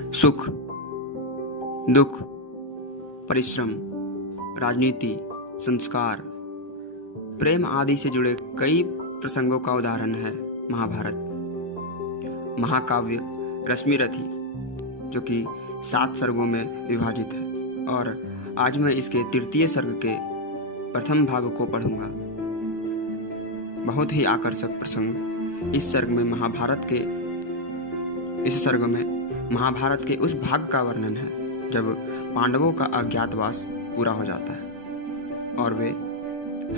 सुख, दुख, परिश्रम, राजनीति, संस्कार, प्रेम आदि से जुड़े कई प्रसंगों का उदाहरण है महाभारत। महाकाव्य रश्मिरथी, जो कि 7 सर्गों में विभाजित है, और आज मैं इसके तृतीय सर्ग के प्रथम भाग को पढ़ूंगा। बहुत ही आकर्षक प्रसंग इस सर्ग में महाभारत के उस भाग का वर्णन है जब पांडवों का अज्ञातवास पूरा हो जाता है और वे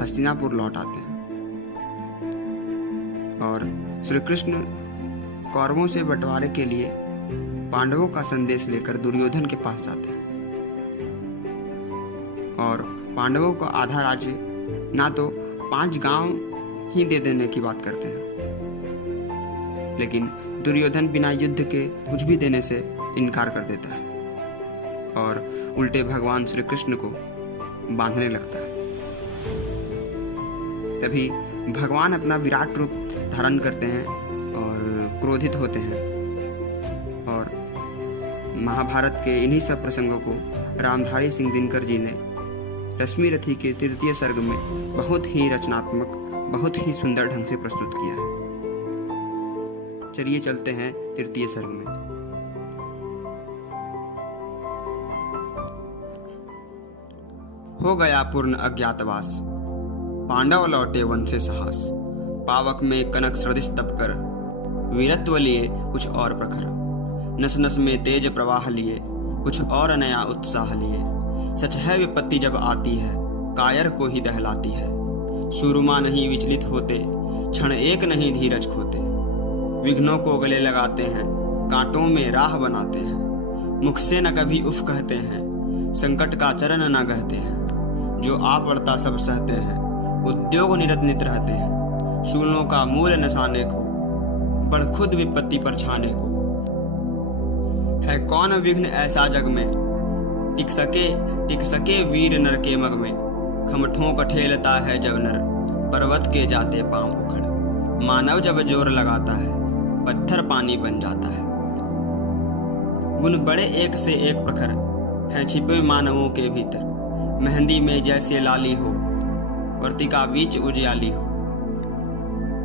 हस्तिनापुर लौट आते हैं और श्री कृष्ण कौरवों से बंटवारे के लिए पांडवों का संदेश लेकर दुर्योधन के पास जाते हैं और पांडवों को आधा राज्य, ना तो 5 गांव ही दे देने की बात करते हैं, लेकिन दुर्योधन बिना युद्ध के कुछ भी देने से इनकार कर देता है और उल्टे भगवान श्री कृष्ण को बांधने लगता है। तभी भगवान अपना विराट रूप धारण करते हैं और क्रोधित होते हैं और महाभारत के इन्हीं सब प्रसंगों को रामधारी सिंह दिनकर जी ने रश्मिरथी के तृतीय सर्ग में बहुत ही रचनात्मक, बहुत ही सुंदर ढंग से प्रस्तुत किया है। चलिए चलते हैं तृतीय सर्ग में। हो गया पूर्ण अज्ञातवास, पांडव लौटे वन से साहस। पावक में कनक सदृश तप कर, वीरत्व लिए कुछ और प्रखर। नस नस में तेज प्रवाह लिए, कुछ और नया उत्साह लिए। सच है विपत्ति जब आती है, कायर को ही दहलाती है। सूरमा नहीं विचलित होते, क्षण एक नहीं धीरज खोते। विघ्नों को गले लगाते हैं, कांटों में राह बनाते हैं। मुख से न कभी उफ कहते हैं, संकट का चरण न गहते हैं। जो आ पड़ता सब सहते हैं, उद्योग निरत नित रहते हैं। शूलों का मूल नसाने को, बढ़ खुद विपत्ति पर छाने को। है कौन विघ्न ऐसा जग में, टिक सके वीर नर के मग में। खमठों कठेलता है जब नर, पर्वत के जाते पांव उखड़। मानव जब जोर लगाता है, पत्थर पानी बन जाता है। गुण बड़े एक से एक प्रखर, हैं छिपे मानवों के भीतर। मेहंदी में जैसे लाली हो, वर्तिका बीच उजियाली हो।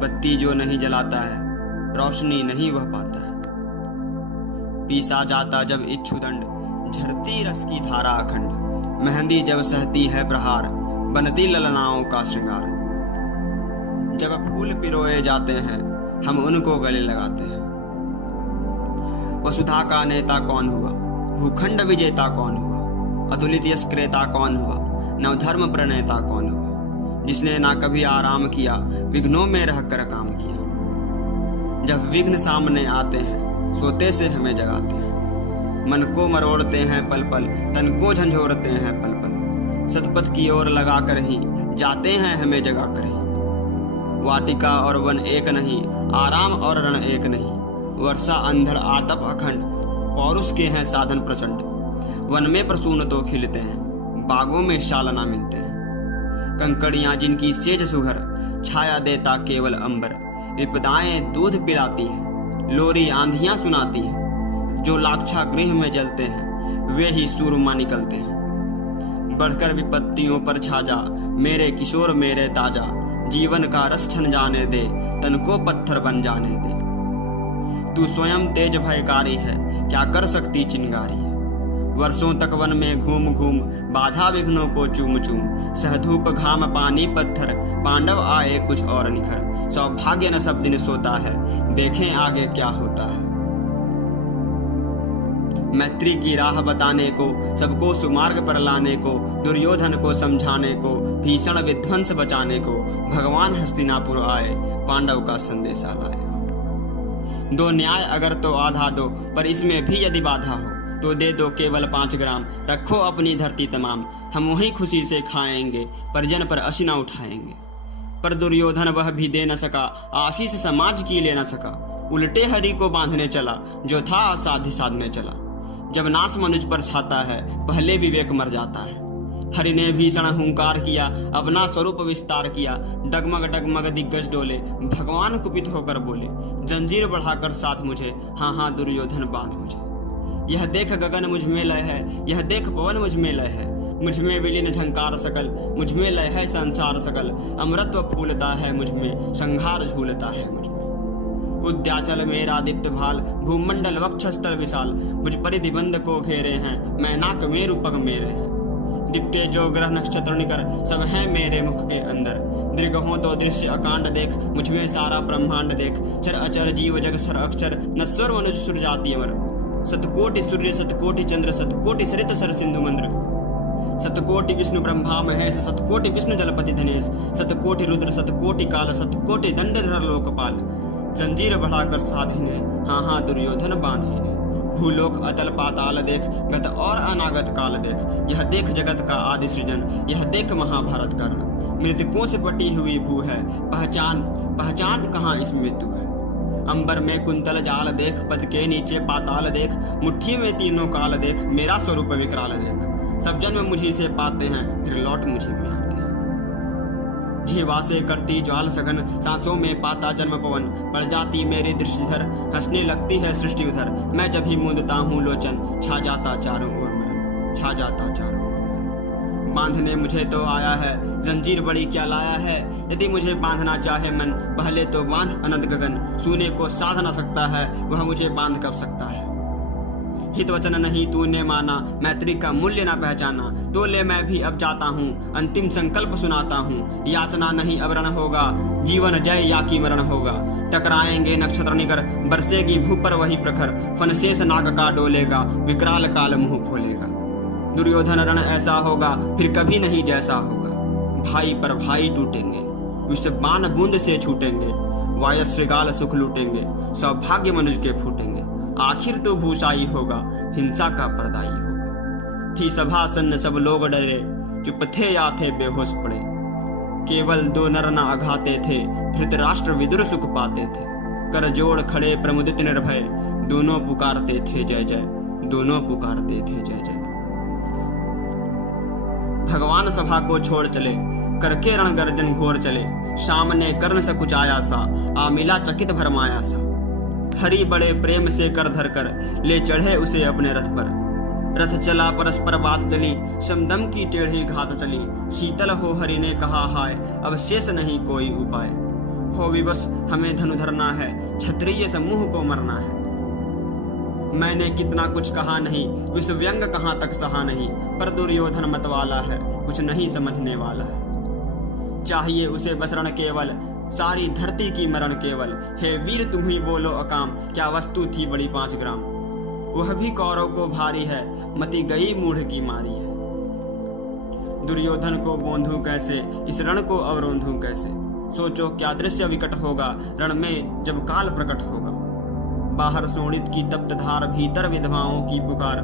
बत्ती जो नहीं जलाता है, रोशनी नहीं वह पाता है। पीसा जाता जब इच्छुदंड, झरती रस की धारा अखंड। मेहंदी जब सहती है प्रहार, बनती ललनाओं का श्रृंगार। जब फूल पिरोए जाते हैं, हम उनको गले लगाते हैं। वसुधा का नेता कौन हुआ, भूखंड विजेता कौन हुआ। अतुलित यश क्रेता कौन हुआ, नवधर्म प्रणेता कौन हुआ। जिसने ना कभी आराम किया, विघ्नों में रहकर काम किया। जब विघ्न सामने आते हैं, सोते से हमें जगाते हैं। मन को मरोड़ते हैं पल पल, तन को झंझोरते हैं पल पल। सतपथ की ओर लगा कर ही जाते हैं हमें जगा कर ही। वाटिका और वन एक नहीं, आराम और रण एक नहीं। वर्षा अंधड़ आतप अखंड, पौरुष के हैं साधन प्रचंड। वन में प्रसून तो खिलते हैं, बागों में शालना मिलते हैं। कंकड़ियां जिनकी सेज सुघर, छाया देता केवल अंबर। विपदाएं दूध पिलाती हैं, लोरी आंधियां सुनाती हैं। जो लाक्षा गृह में जलते हैं, वे ही सूरमा निकलते हैं। बढ़कर विपत्तियों पर छा जा, मेरे किशोर मेरे ताजा। जीवन का रस छन जाने दे, तन को पत्थर बन जाने दे। तू स्वयं तेज भयकारी है, क्या कर सकती चिंगारी है। वर्षों तक वन में घूम घूम, बाधा विघ्नों को चूम चूम। सहधूप घाम पानी पत्थर, पांडव आए कुछ और निखर। सौभाग्य न सब दिन सोता है, देखें आगे क्या होता है। मैत्री की राह बताने को, सबको सुमार्ग पर लाने को। दुर्योधन को समझाने को, भीषण विध्वंस बचाने को। भगवान हस्तिनापुर आए, पांडव का संदेशा लाए। दो न्याय अगर तो आधा दो, पर इसमें भी यदि बाधा हो, तो दे दो केवल 5 ग्राम। रखो अपनी धरती तमाम, हम वहीं खुशी से खाएंगे। परिजन पर असी न उठाएंगे। पर दुर्योधन वह भी दे न सका, आशीष समाज की ले न सका। उल्टे हरि को बांधने चला, जो था असाध्य साधने चला। जब नाश मनुज पर छाता है, पहले विवेक मर जाता है। हरि ने भीषण हुंकार किया, अपना स्वरूप विस्तार किया। डगमग डगमग दिग्गज डोले, भगवान कुपित होकर बोले। जंजीर बढ़ाकर साथ मुझे, हाँ हाँ दुर्योधन बांध मुझे। यह देख गगन मुझ में लय है, यह देख पवन मुझ में लय है। मुझ में विलीन झंकार सकल, मुझ में लय है संसार सकल। अमृतत्व फूलता है मुझ में, संहार झूलता है मुझ में। उद्याचल मेरा दीप्त भाल, भूमंडल वक्षस्थल विशाल। मुझ परिधिबंध को घेरे हैं, मैनाक मेरु पग मेरे हैं। दीप्ते जो ग्रह नक्षत्र निकर, सब हैं मेरे मुख के अंदर। दीर्घ हो तो दृश्य अकांड देख, मुझ में सारा ब्रह्मांड देख। चर अचर जीव जग सर अक्षर, नश्वर मनुज सुर जाति अमर। सतकोटि सूर्य सतकोटि चंद्र, सतकोटि सरित सर सिंधु मंद्र। सतकोटि विष्णु ब्रह्मा महेश, सतकोटि विष्णु जलपति धनेश। सतकोटि रुद्र सतकोटि काल, सतकोटि दंडधर लोकपाल। जंजीर बढ़ाकर साधिने, हाँ दुर्योधन बांधिने। भूलोक अतल पाताल देख, गत और अनागत काल देख। यह देख जगत का आदि सृजन, यह देख महाभारत का रण। मृतकों से पटी हुई भू है, पहचान पहचान कहाँ इसमें तू है। अंबर में कुंतल जाल देख, पद के नीचे पाताल देख। मुट्ठी में तीनों काल देख, मेरा स्वरूप विकराल देख। सब जन्म मुझी से पाते हैं, फिर लौट मुझी में आते हैं। जीवा से करती ज्वाल सघन, सांसों में पाता जन्म पवन। बढ़ जाती मेरी दृष्टिधर, हंसने लगती है सृष्टि उधर। मैं जब ही मूंदता हूँ लोचन, छा जाता चारों ओर मरण, छा जाता चारों ओर मरण। बांधने मुझे तो आया है, जंजीर बड़ी क्या लाया है। यदि मुझे बांधना चाहे मन, पहले तो बांध अनंत गगन। सूने को साध न सकता है, वह मुझे बांध कब सकता है। हित वचन नहीं तूने माना, मैत्री का मूल्य ना पहचाना। तो ले मैं भी अब जाता हूँ, अंतिम संकल्प सुनाता हूँ। याचना नहीं अब रण होगा, जीवन जय या की मरण होगा। टकराएंगे नक्षत्र निकर, बरसेगी भू पर वही प्रखर। फनशेष नाग का डोलेगा, विकराल काल मुंह खोलेगा। दुर्योधन रण ऐसा होगा, फिर कभी नहीं जैसा होगा। भाई पर भाई टूटेंगे, विष बाण बूंद से छूटेंगे। वायु श्रृगाल सुख लूटेंगे, सौभाग्य मनुज के फूटेंगे। आखिर तो भूषाई होगा, हिंसा का पर्दाई होगा। थी सभा सन्न सब लोग डरे, चुप थे या थे बेहोश पड़े। केवल दो नर न अघाते थे, धृतराष्ट्र विदुर सुख पाते थे। कर जोड़ खड़े प्रमुदित निर्भय, दोनों पुकारते थे जय जय, दोनों पुकारते थे जय जय। भगवान सभा को छोड़ चले, करके रण गर्जन घोर चले। सामने कर्ण से कुचाया सा, आ मिला चकित भरमाया सा। हरि बड़े प्रेम से कर धर कर, ले चढ़े उसे अपने रथ पर। रथ चला परस्पर बात चली, समदम की टेढ़ी घात चली। शीतल हो हरि ने कहा हाय, अब शेष नहीं कोई उपाय। हो विवश हमें धनु धरना है, क्षत्रिय समूह को मरना है। मैंने कितना कुछ कहा नहीं, विष व्यंग कहाँ तक सहा नहीं। पर दुर्योधन मतवाला है, कुछ नहीं समझने वाला है। चाहिए उसे बस रण केवल, सारी धरती की मरण केवल। हे वीर तुम ही बोलो अकाम, क्या वस्तु थी बड़ी 5 ग्राम। वह भी कौरव को भारी है, मति गई मूढ़ की मारी है। दुर्योधन को बोंधू कैसे, इस रण को अवरोंधू कैसे। सोचो क्या दृश्य विकट होगा, रण में जब काल प्रकट होगा। बाहर सोणित की तप्त धार, भीतर विधवाओं की पुकार।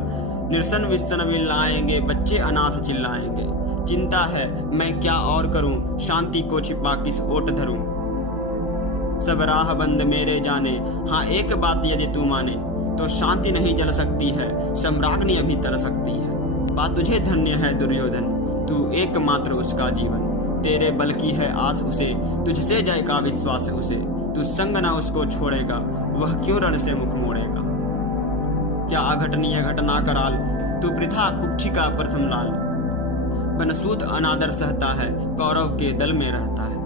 निर्सन विसन विल्लाएंगे, बच्चे अनाथ चिल्लाएंगे। चिंता है मैं क्या और करूं, शांति को छिपा किस ओट धरूं। सब राह बंद मेरे जाने, हाँ एक बात यदि तू माने। तो शांति नहीं जल सकती है, सम्राग्नि अभी तर सकती है। बात तुझे धन्य है दुर्योधन, तू एकमात्र उसका जीवन। तेरे बल की है आस उसे, तुझसे जय का विश्वास उसे। तू संग न उसको छोड़ेगा, वह क्यों रण से मुख मोड़ेगा। क्या अघटनीय घटना कराल, तू पृथा कुक्षिका प्रथम लाल। बनसूत अनादर सहता है, कौरव के दल में रहता है।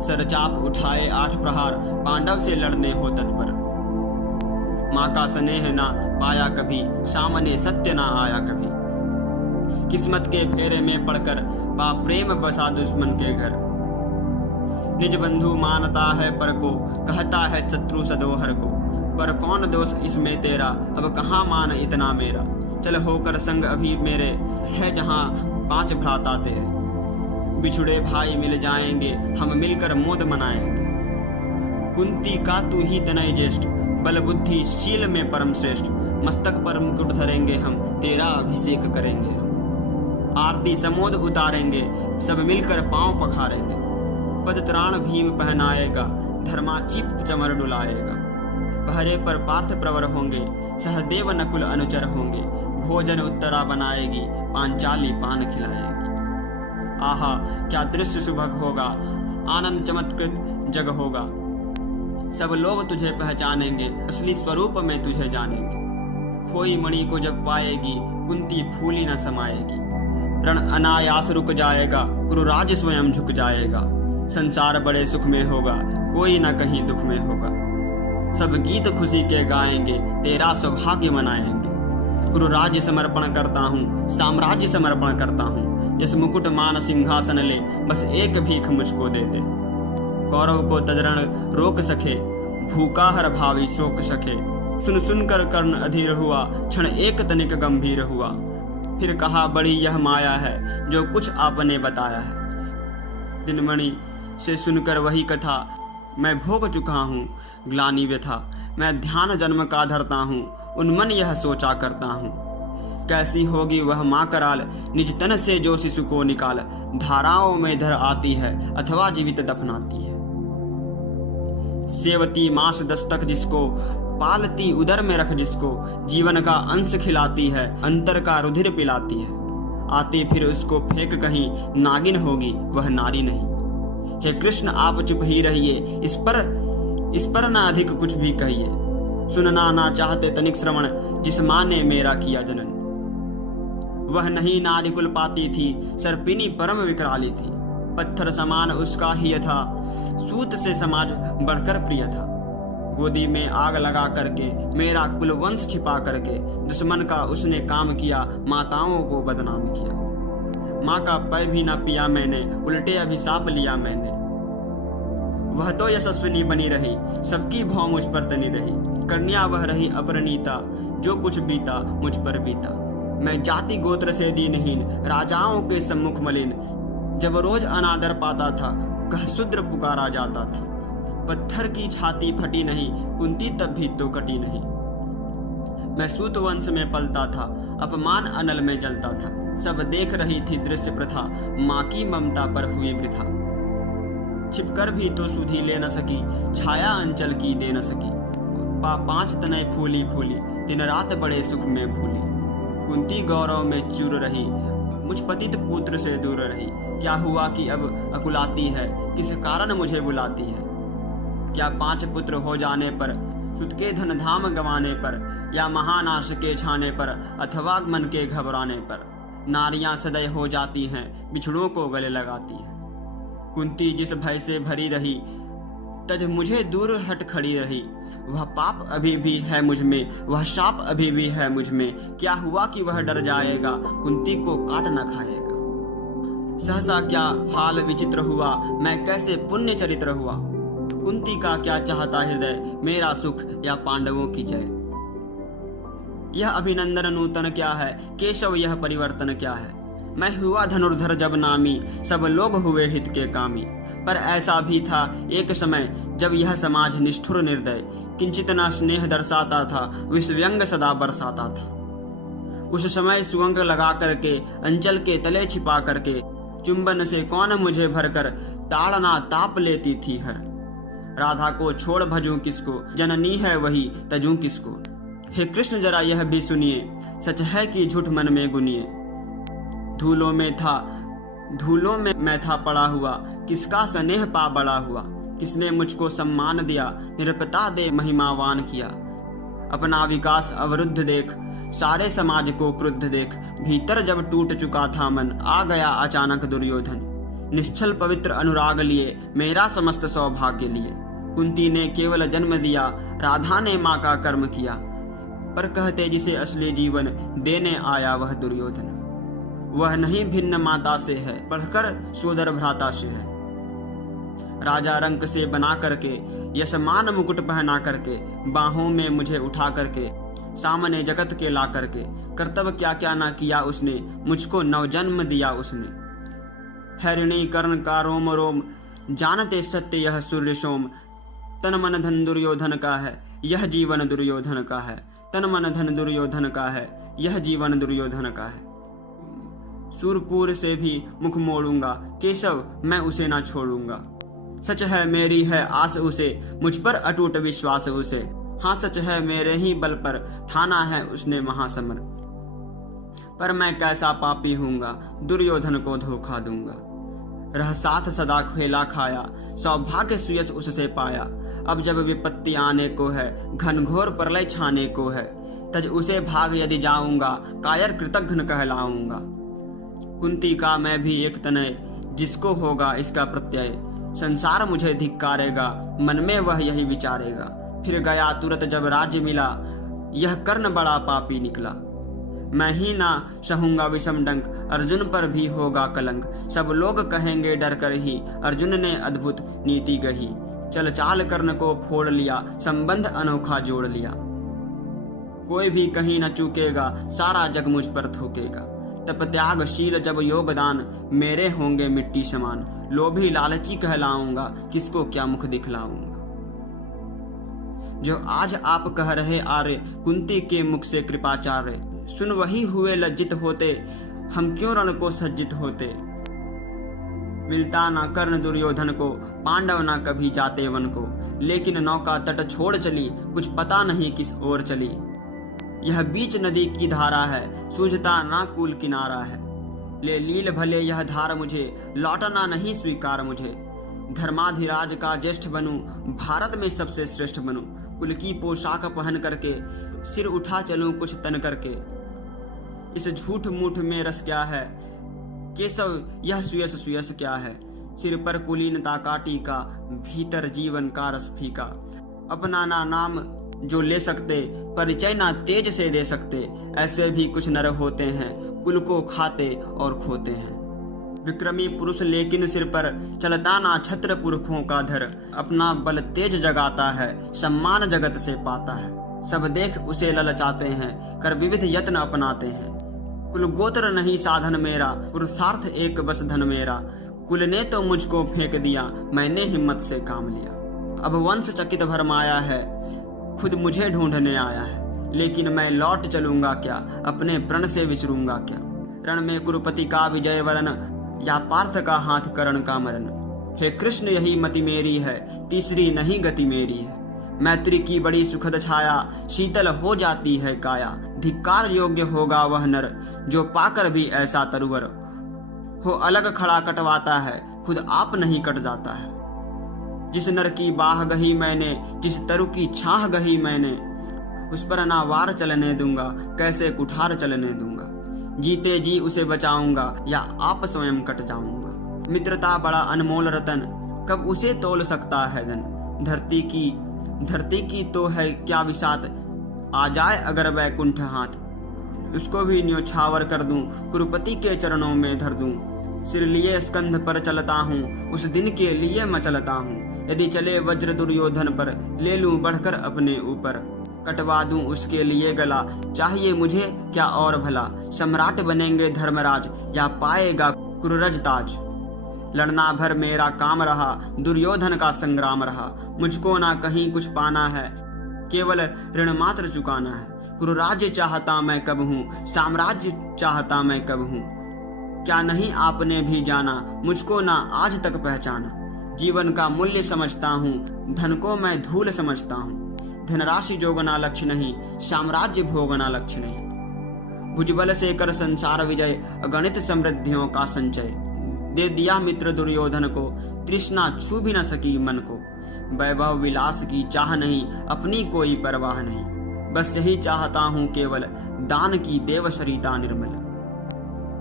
सरचाप उठाए 8 प्रहार, पांडव से लड़ने हो तत्पर। माँ का स्नेह ना पाया कभी, सामने सत्य ना आया कभी। किस्मत के फेरे में पड़कर, बा प्रेम बसा दुश्मन के घर। निज बंधु मानता है पर को, कहता है शत्रु सदोहर को। पर कौन दोष इसमें तेरा, अब कहाँ मान इतना मेरा। चल होकर संग अभी मेरे, है जहाँ 5 भ्राता तेरे। बिछुड़े भाई मिल जाएंगे, हम मिलकर मोद मनाएंगे। कुंती का तू ही तनय ज्येष्ठ, बल बुद्धि शील में परम श्रेष्ठ। मस्तक पर मुकुट धरेंगे हम, तेरा अभिषेक करेंगे हम। आरती समोद उतारेंगे, सब मिलकर पांव पखारेंगे। पद त्राण भीम पहनाएगा, धर्माचिप चमर डुलाएगा। पहरे पर पार्थ प्रवर होंगे, सहदेव नकुल अनुचर होंगे। भोजन उत्तरा बनाएगी, पांचाली पान खिलाएगी। आहा क्या दृश्य सुभग होगा, आनंद चमत्कृत जग होगा। सब लोग तुझे पहचानेंगे, असली स्वरूप में तुझे जानेंगे। खोई मणि को जब पाएगी कुंती फूली न समाएगी। रण अनायास रुक जाएगा, कुरुराज स्वयं झुक जाएगा। संसार बड़े सुख में होगा, कोई न कहीं दुख में होगा। सब गीत खुशी के गाएंगे, तेरा सौभाग्य मनाएंगे। कुरुराज समर्पण करता हूँ, साम्राज्य समर्पण करता हूँ। इस मुकुट मान सिंहासन ले, बस एक भीख मुझको दे दे। कौरव को तजरण रोक सके, भूखा हर भावी शोक सके। सुन सुन कर कर्ण अधीर हुआ, क्षण एक तनिक गंभीर हुआ। फिर कहा बड़ी यह माया है, जो कुछ आपने बताया है। दिनमणि से सुनकर वही कथा, मैं भोग चुका हूँ ग्लानि व्यथा। मैं ध्यान जन्म का धरता हूँ, उन्मन यह सोचा करता हूँ। कैसी होगी वह माँ कराल, निज तन से जो शिशु को निकाल। धाराओं में धर आती है, अथवा जीवित दफनाती है। सेवती मास दस्तक जिसको, पालती उदर में रख जिसको। जीवन का अंश खिलाती है, अंतर का रुधिर पिलाती है। आती फिर उसको फेंक कहीं, नागिन होगी वह नारी नहीं। हे कृष्ण आप चुप ही रहिए, इस पर ना अधिक कुछ भी कहिए। सुनना ना चाहते तनिक श्रवण, जिस माँ ने मेरा किया जनन। वह नहीं नारी कुल पाती थी, सर्पिनी परम विकराली थी। पत्थर समान उसका ही था, सूत से समाज बढ़कर प्रिय था। गोदी में आग लगा करके, मेरा कुलवंश छिपा करके। दुश्मन का उसने काम किया, माताओं को बदनाम किया। माँ का पै भी न पिया मैंने, उल्टे अभिशाप लिया मैंने। वह तो यशस्विनी बनी रही, सबकी भौ मुझ पर तनी रही। कन्या वह रही अपरिणीता, जो कुछ बीता मुझ पर बीता। मैं जाति गोत्र से दीनहीन, राजाओं के सम्मुख मलिन। जब रोज अनादर पाता था, कह शूद्र पुकारा जाता था। पत्थर की छाती फटी नहीं, कुंती तब भी तो कटी नहीं। मैं सूत वंश में पलता था, अपमान अनल में जलता था। सब देख रही थी दृश्य प्रथा, माँ की ममता पर हुई वृथा। छिपकर भी तो सुधी ले न सकी, छाया अंचल की दे न सकी। 5 तनय फूली फूली, दिन रात बड़े सुख में भूली। कुंती गौरव में चूर रही, मुझ पतित पुत्र से दूर रही। क्या हुआ कि अब अकुलाती है, किस कारण मुझे बुलाती है। क्या 5 पुत्र हो जाने पर, सुत के धन धाम गंवाने पर, या महानाश के छाने पर, अथवा मन के घबराने पर। नारियां सदैव हो जाती हैं, बिछड़ों को गले लगाती हैं। कुंती जिस भय से भरी रही, तज मुझे दूर हट खड़ी रही। वह पाप अभी भी है मुझ में, वह शाप अभी भी है मुझ में। क्या हुआ कि वह डर जाएगा, कुंती को काट न खाएगा। सहसा क्या हाल विचित्र हुआ, मैं कैसे पुण्य चरित्र हुआ। कुंती का क्या चाहता हृदय, मेरा सुख या पांडवों की जय। यह अभिनंदन नूतन क्या है, केशव यह परिवर्तन क्या है। मैं हुआ धनुर्धर जब नामी, सब लोग हुए हित के कामी। पर ऐसा भी था एक समय, जब यह समाज निष्ठुर निर्दय, किंचित न स्नेह दर्शाता था, विषव्यंग सदा बरसाता था। उस समय सुअंग लगा करके, अंचल के तले छिपा करके, चुंबन से कौन मुझे भरकर, ताड़ना ताप लेती थी हर। राधा को छोड़ भजूं किसको, जननी है वही तजूं किसको। हे कृष्ण जरा यह भी सुनिए, सच है कि झूठ मन में गुनिए। धूलों में मैं था पड़ा हुआ, किसका स्नेह पा बड़ा हुआ। किसने मुझको सम्मान दिया, निरपता दे महिमावान किया। अपना विकास अवरुद्ध देख, सारे समाज को क्रुद्ध देख। भीतर जब टूट चुका था मन, आ गया अचानक दुर्योधन। निश्चल पवित्र अनुराग लिए, मेरा समस्त सौभाग्य लिए। कुंती ने केवल जन्म दिया, राधा ने माँ का कर्म किया। पर कहते जिसे असली जीवन, देने आया वह दुर्योधन। वह नहीं भिन्न माता से है, बढ़कर सोदर भ्राता से है। राजा रंक से बना करके, यशमान मुकुट पहना करके, बाहों में मुझे उठा करके, सामने जगत के ला करके। कर्तव्य क्या क्या ना किया उसने, मुझको नवजन्म दिया उसने। हरिणी कर्ण का रोम रोम, जानते सत्य यह सूर्य सोम। तन मन धन दुर्योधन का है, यह जीवन दुर्योधन का है। तन मन धन दुर्योधन का है, यह जीवन दुर्योधन का है। सूरपुर से भी मुख मोड़ूंगा, केशव मैं उसे ना छोड़ूंगा। सच है मेरी है आस उसे, मुझ पर अटूट विश्वास उसे। हाँ सच है मेरे ही बल पर, ठाना है उसने महासमर। पर मैं कैसा पापी हूँगा, दुर्योधन को धोखा दूंगा। रह साथ सदा खेला खाया, सौभाग्य सुयस उससे पाया। अब जब विपत्ति आने को है, घनघोर प्रलय छाने को है, तज उसे भाग यदि जाऊंगा, कायर कृतघ्न कहलाऊंगा। कुंती का मैं भी एक तनय, जिसको होगा इसका प्रत्यय। संसार मुझे धिक्कारेगा, मन में वह यही विचारेगा। फिर गया तुरंत जब राज्य मिला, यह कर्ण बड़ा पापी निकला। मैं ही ना सहूंगा विषम डंक, अर्जुन पर भी होगा कलंक। सब लोग कहेंगे डर कर ही, अर्जुन ने अद्भुत नीति गही। चल चाल कर्ण को फोड़ लिया, संबंध अनोखा जोड़ लिया। कोई भी कहीं न चूकेगा, सारा जग मुझ पर थूकेगा। तप त्यागशील जब योगदान, मेरे होंगे मिट्टी समान। लोभी लालची कहलाऊंगा, किसको क्या मुख दिखलाऊंगा। जो आज आप कह रहे आर्य, कुंती के मुख से कृपाचार्य। सुन वही हुए लज्जित होते, हम क्यों रण को सज्जित होते। मिलता ना कर्ण दुर्योधन को, पांडव ना कभी जाते वन को। लेकिन नौका तट छोड़ चली, कुछ पता नहीं किस ओर चली। यह बीच नदी की धारा है, सूझता ना कूल किनारा है। ले लील भले यह धार मुझे, लौटना नहीं स्वीकार मुझे। धर्माधिराज का ज्येष्ठ बनूं, भारत में सबसे श्रेष्ठ बनूं। कुल की पोशाक पहन करके, सिर उठा चलूं कुछ तन करके। इस झूठ मूठ में रस क्या है, केशव यह सुयस सुयस क्या है। सिर पर कुलीनता का टीका, भीतर जीवन का रस फीका। अपना ना नाम जो ले सकते, परिचय ना तेज से दे सकते। ऐसे भी कुछ नर होते हैं, कुल को खाते और खोते हैं। विक्रमी पुरुष लेकिन सिर पर, चलता ना छत्र पुरखों का धर। अपना बल तेज जगाता है, सम्मान जगत से पाता है। सब देख उसे ललचाते हैं, कर विविध यत्न अपनाते हैं। कुल गोत्र नहीं साधन मेरा, पुरुषार्थ एक बस धन मेरा। कुल ने तो मुझको फेंक दिया, मैंने हिम्मत से काम लिया। अब वंश चकित भरमाया है, खुद मुझे ढूंढने आया है। लेकिन मैं लौट चलूंगा क्या, अपने प्रण से विचरूंगा क्या। रण में कुरुपति का विजय वरण, या पार्थ का हाथ करण का मरण। हे कृष्ण यही मति मेरी है, तीसरी नहीं गति मेरी है। मैत्री की बड़ी सुखद छाया, शीतल हो जाती है काया। धिक्कार योग्य होगा वह नर, जो पाकर भी ऐसा तरुवर हो। अलग खड़ा कटवाता है, खुद आप नहीं कट जाता है। जिस नर की बाह गही मैंने, जिस तरु की छाह गही मैंने। उस पर ना वार चलने दूंगा, कैसे कुठार चलने दूंगा। जीते जी उसे बचाऊंगा, या आप स्वयं कट जाऊंगा। मित्रता बड़ा अनमोल रतन, कब उसे तोल सकता है धन। धरती की तो है क्या विसात, आ जाए अगर वैकुंठ हाथ। उसको भी न्योछावर कर दूं, कुरुपति के चरणों में धर दूं। सिर लिए स्कंध पर चलता हूँ, उस दिन के लिए मैं चलता हूँ। यदि चले वज्र दुर्योधन पर, ले लूं बढ़कर अपने ऊपर। कटवा दूं उसके लिए गला, चाहिए मुझे क्या और भला। सम्राट बनेंगे धर्मराज, या पाएगा कुरुरज ताज। लड़ना भर मेरा काम रहा, दुर्योधन का संग्राम रहा। मुझको ना कहीं कुछ पाना है, केवल ऋण मात्र चुकाना है। कुरुराज्य चाहता मैं कब हूँ, साम्राज्य चाहता मैं कब हूँ। क्या नहीं आपने भी जाना, मुझको ना आज तक पहचाना। जीवन का मूल्य समझता हूँ, धन को मैं धूल समझता हूँ। धनराशि जोगना लक्ष्य नहीं, साम्राज्य भोगना लक्ष्य नहीं। भुजबल से कर संसार विजय, अगणित समृद्धियों का संचय। दे दिया मित्र दुर्योधन को, तृष्णा छू भी न सकी मन को। वैभव विलास की चाह नहीं, अपनी कोई परवाह नहीं। बस यही चाहता हूँ केवल, दान की देव सरिता निर्मल।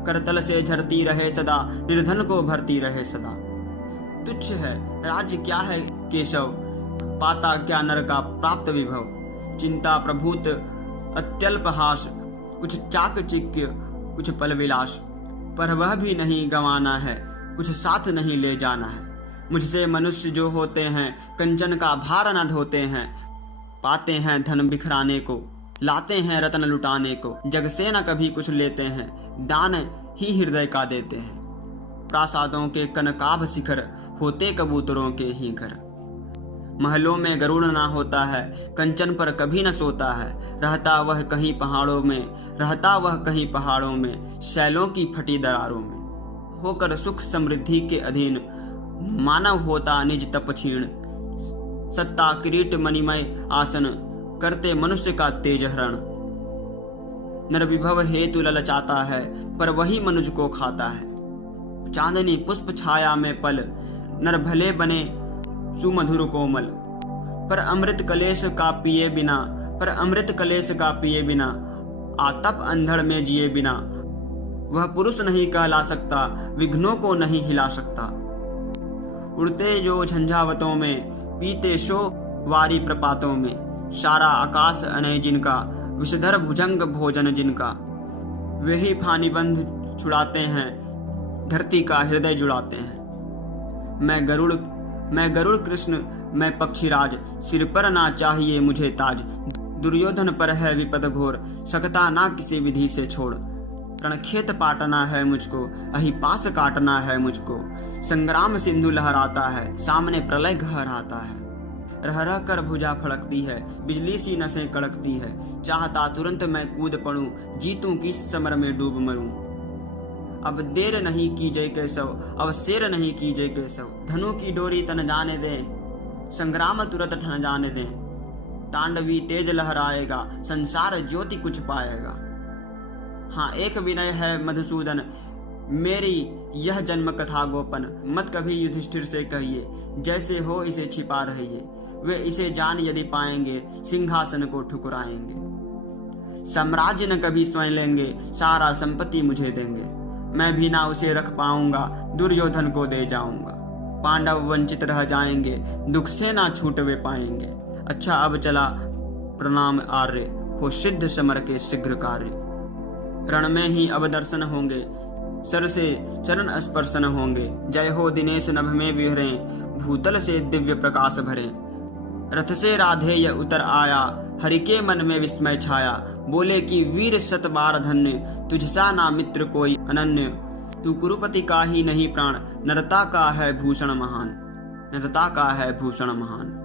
करतल से झरती रहे सदा, निर्धन को भरती रहे सदा। तुच्छ है राज्य क्या है केशव, पाता क्या नर का प्राप्त विभव। चिंता प्रभूत अत्यल्प हास, कुछ चाकचिक्य कुछ पल विलास। पर वह भी नहीं गंवाना है, कुछ साथ नहीं ले जाना है। मुझसे मनुष्य जो होते हैं, कंचन का भार न ढोते हैं। पाते हैं धन बिखराने को, लाते हैं रत्न लुटाने को। जग से न कभी कुछ लेते हैं, दान ही हृदय का देते हैं। प्रासादों के कनकाभ शिखर, होते कबूतरों के ही घर। महलों में गरुड़ ना होता है, कंचन पर कभी न सोता है। रहता वह कहीं पहाड़ों में, रहता वह कहीं पहाड़ों में। शैलों की फटी दरारों में होकर सुख समृद्धि के अधीन। मानव होता निज तप क्षीण, सत्ता किरीट मणिमय आसन। करते मनुष्य का तेज हरण। नर विभव हेतु ललचाता है, पर वही मनुज को खाता है। चांदनी पुष्प छाया में पल, नर भले बने सुमधुर कोमल। पर अमृत कलेश का पिए बिना, पर अमृत कलेश का पिए बिना, आतप अंधड़ में जिए बिना, वह पुरुष नहीं कहला सकता, विघ्नों को नहीं हिला सकता। उड़ते जो झंझावतों में, पीते शो वारी प्रपातों में, सारा आकाश अनय जिनका, विषधर भुजंग भोजन जिनका, वही फानी बंध छुड़ाते हैं, धरती का हृदय जुड़ाते हैं। मैं गरुड़ कृष्ण, मैं पक्षीराज, सिर पर ना चाहिए मुझे ताज, दुर्योधन पर है विपद घोर, सकता ना किसी विधि से छोड़। रणखेत पाटना है मुझको, अहिपास काटना है मुझको, संग्राम सिंधु लहराता है, सामने प्रलय गहराता है। रह रह कर भुजा फड़कती है, बिजली सी नसें कड़कती है, चाहता तुरंत मैं कूद पड़ूं, जीतूं किस समर में डूब मरूं। अब देर नहीं कीजिए केशव, अब शेर नहीं कीजिए केशव, धनु की डोरी तन जाने दें, संग्राम तुरंत ठन जाने दें। तांडवी तेज लहराएगा, संसार ज्योति कुछ पाएगा। हाँ, एक विनय है मधुसूदन, मेरी यह जन्म कथा गोपन, मत कभी युधिष्ठिर से कहिए, जैसे हो इसे छिपा रहिए, वे इसे जान यदि पाएंगे, सिंहासन को ठुकराएंगे। साम्राज्य न कभी स्वयं लेंगे, सारा संपत्ति मुझे देंगे, मैं भी ना उसे रख पाऊंगा, दुर्योधन को दे जाऊंगा। पांडव वंचित रह जाएंगे, दुख से ना छूट वे पाएंगे। अच्छा अब चला प्रणाम आर्य, हो सिद्ध समर के शीघ्र कार्य। रण में ही अब दर्शन होंगे, सर से चरण स्पर्शन होंगे, जय हो दिनेश नभ में विहरें, भूतल से दिव्य प्रकाश भरे। रथ से राधेय उतर आया, हरि के मन में विस्मय छाया, बोले कि वीर शत बार धन्य, तुझसा ना मित्र कोई अनन्य। तू कुरुपति का ही नहीं प्राण, नरता का है भूषण महान, नरता का है भूषण महान।